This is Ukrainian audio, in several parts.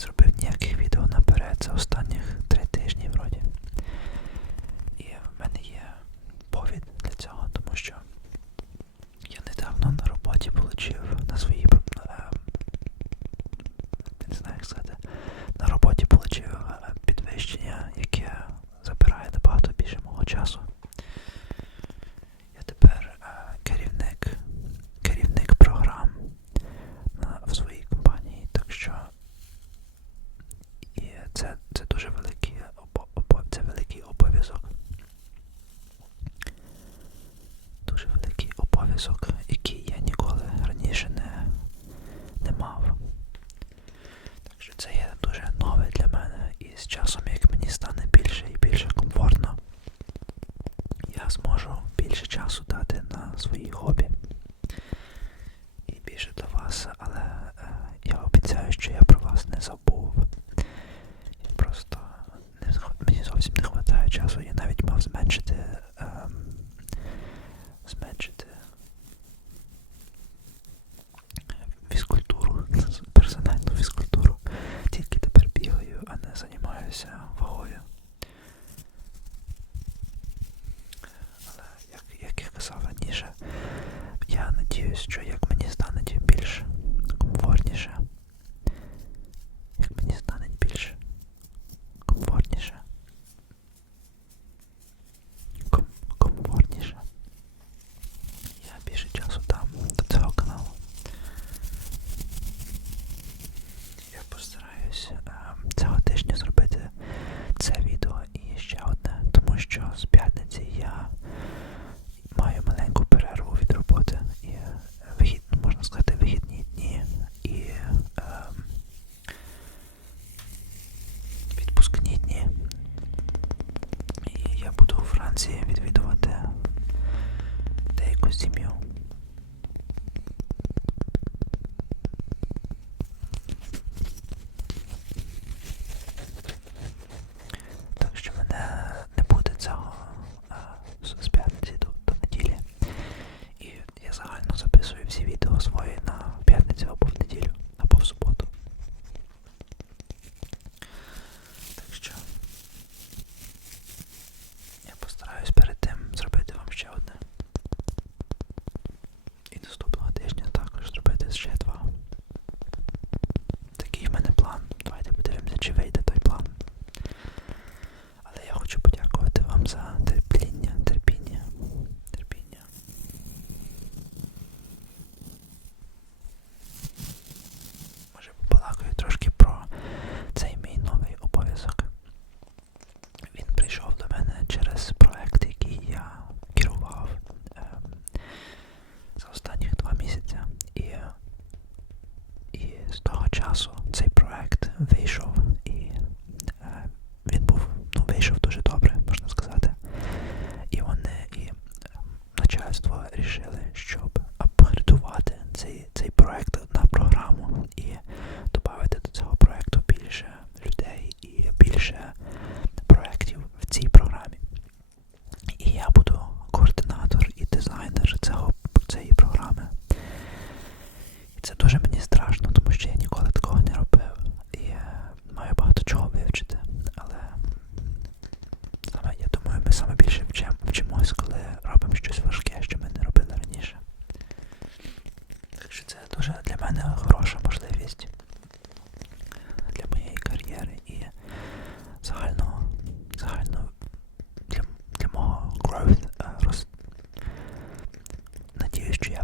зробив ніяких відео наперед за останніх три тижні вроді. І в мене є повід для цього, тому що я недавно на роботі отримав на своїй Франції відвідувати деяку сім'ю.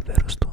perustuu.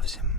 зовсім.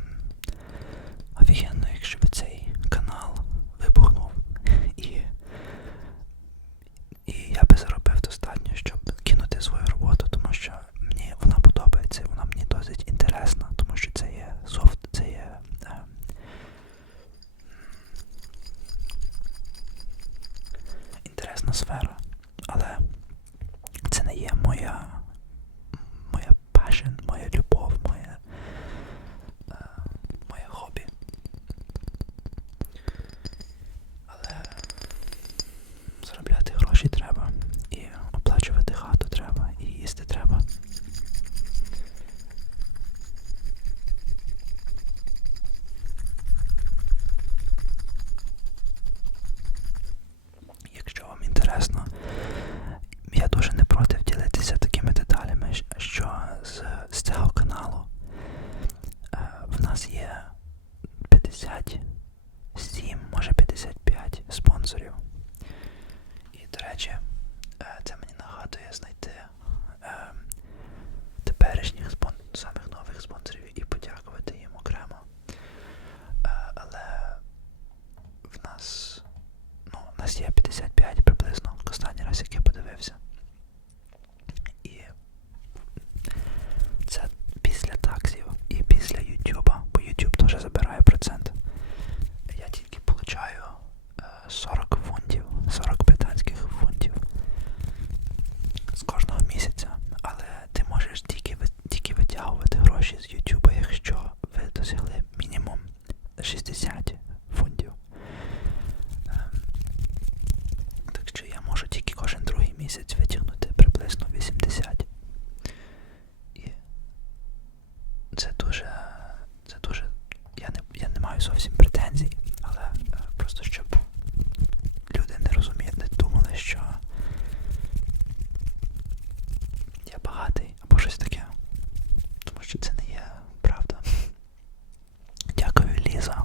я багатий або щось таке. Тому що це не є правда. Дякую, Ліза.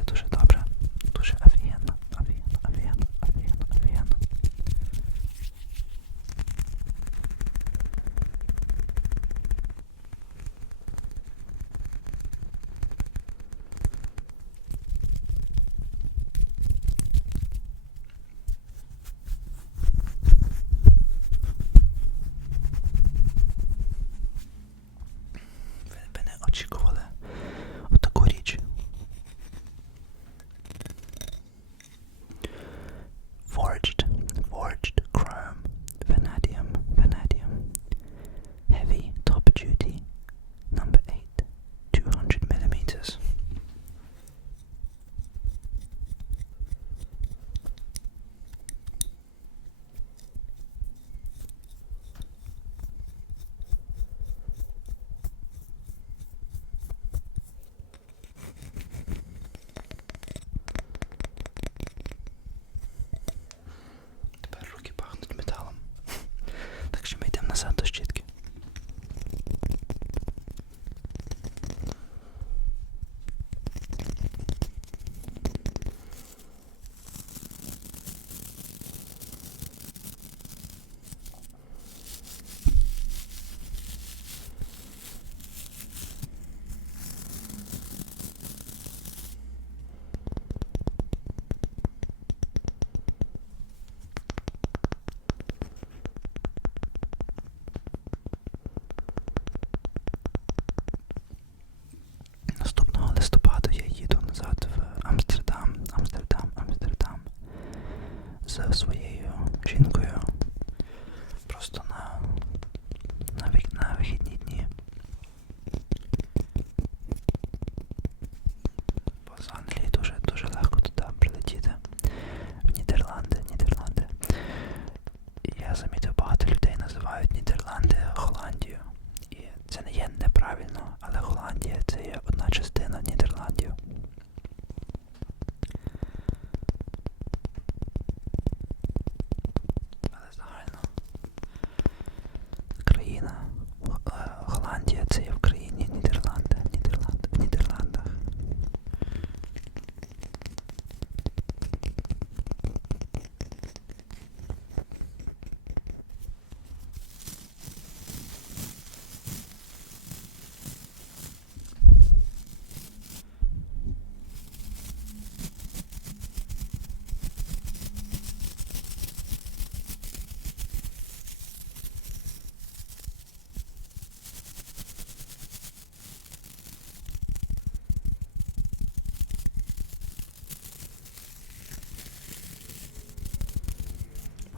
duży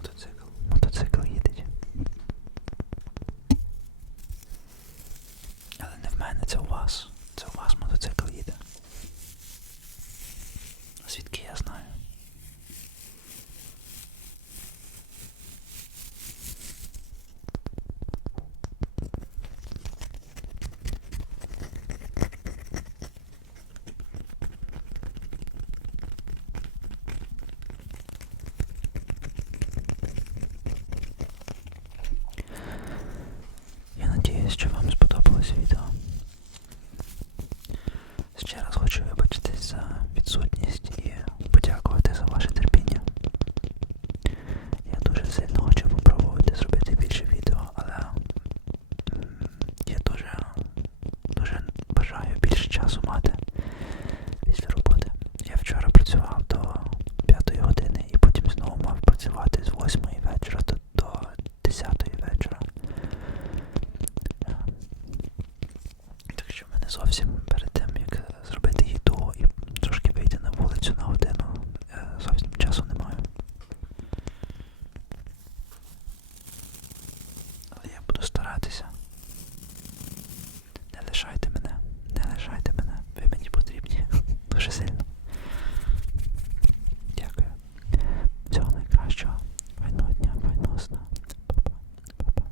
мотоцикл. Мотоцикл їдеть. Але не в мене, це у вас. що вам сподобалось відео. зовсім.